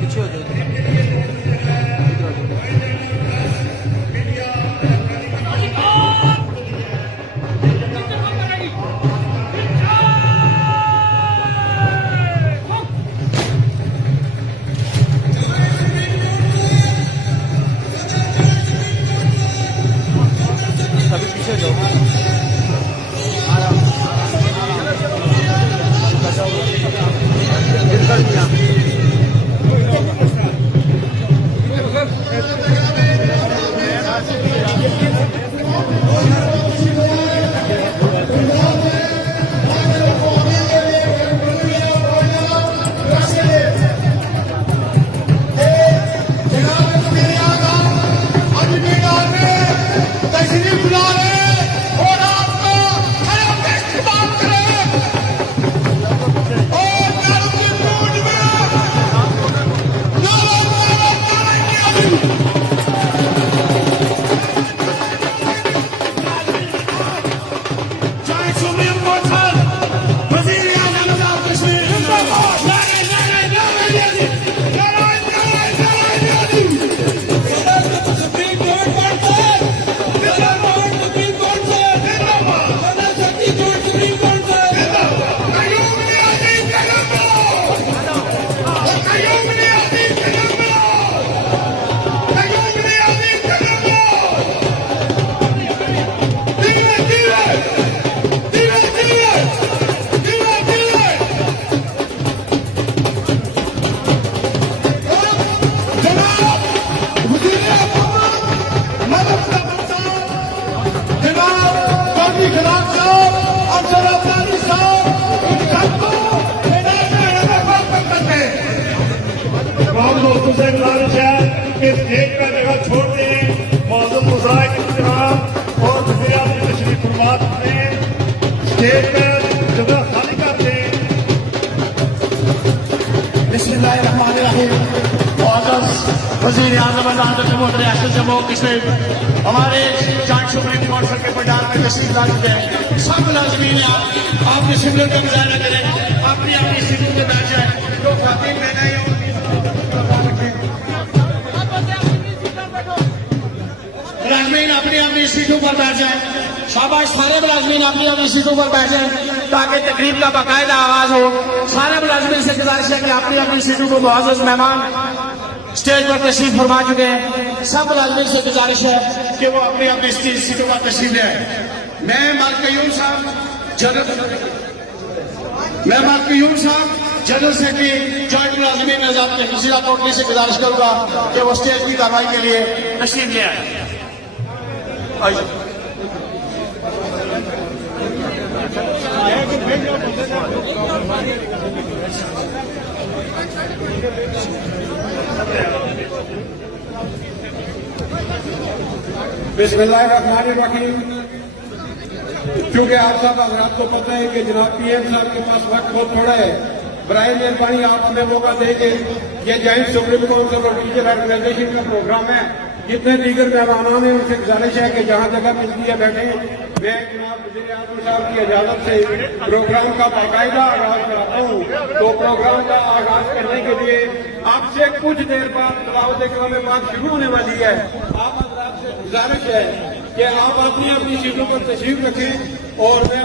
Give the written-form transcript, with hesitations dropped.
पीछे हो जाओ। सभी पीछे जाओ। दोस्तों से गुजारिश है कि स्टेज पर जगह छोड़ दें। मौजूद मुजाहिर इंतजाम और वज़ीर आज़म तशरीफ फरमा ने स्टेज पर जगह खाली कर दें। बिस्मिल्लाहिर्रहमानिर्रहीम। मुअज़्ज़ज़ वज़ीर आज़म रियासत जम्मू कश्मीर हमारे जॉइंट सुप्रीम काउंसिल के पंडाल में तशरीफ ला चुके हैं। सब मुलाज़मीन आपने शिमला का मुजाहरा करें, अपनी अपनी सीटों पर बैठ जाए। जो खातिर मैंने मुलाजमीन अपनी अपनी सीटों पर बैठ जाए। शाबाश, सारे मुलाजमीन अपनी अपनी सीटों पर बैठ जाए ताकि तकरीब का बाकायदा आगाज हो। सारे मुलाजमीन से गुजारिश है कि अपनी अपनी सीटों को मुअज़्ज़ज़ मेहमान स्टेज पर तशरीफ फरमा चुके हैं। सब मुलाजमीन से गुजारिश है कि वो अपनी अपनी सीटों पर तशरीफ ले। मैं मलकयूम साहब जनरल सेक्रेटरी जॉइंट मुलाजमीन आजाद के जिला कोटली से गुजारिश करूंगा कि वो स्टेज की कार्रवाई के लिए तशरीफ ले आए। बिस्मिल्लाहिर्रहमानिर्रहीम। क्योंकि आप सब आपको पता है कि जनाब पीएम साहब के पास वक्त बहुत थोड़ा है, बराए मेहरबानी आप हमें मौका देंगे। ये जॉइंट सुप्रीम काउंसिल और टीचर ऑर्गेनाइजेशन का प्रोग्राम है। जितने दीगर मेहमान हैं उनसे गुजारिश है कि जहाँ जगह मिलती है बैठे। मैं जनाब वज़ीर आज़म साहब की इजाजत से प्रोग्राम का बाकायदा आगाज कराता हूँ। तो प्रोग्राम का आगाज करने के लिए आपसे कुछ देर बाद तिलावत कलाम पाक शुरू होने वाली है। आप हज़रात से गुजारिश है कि आप अपनी अपनी सीटों पर तशरीफ रखें और मैं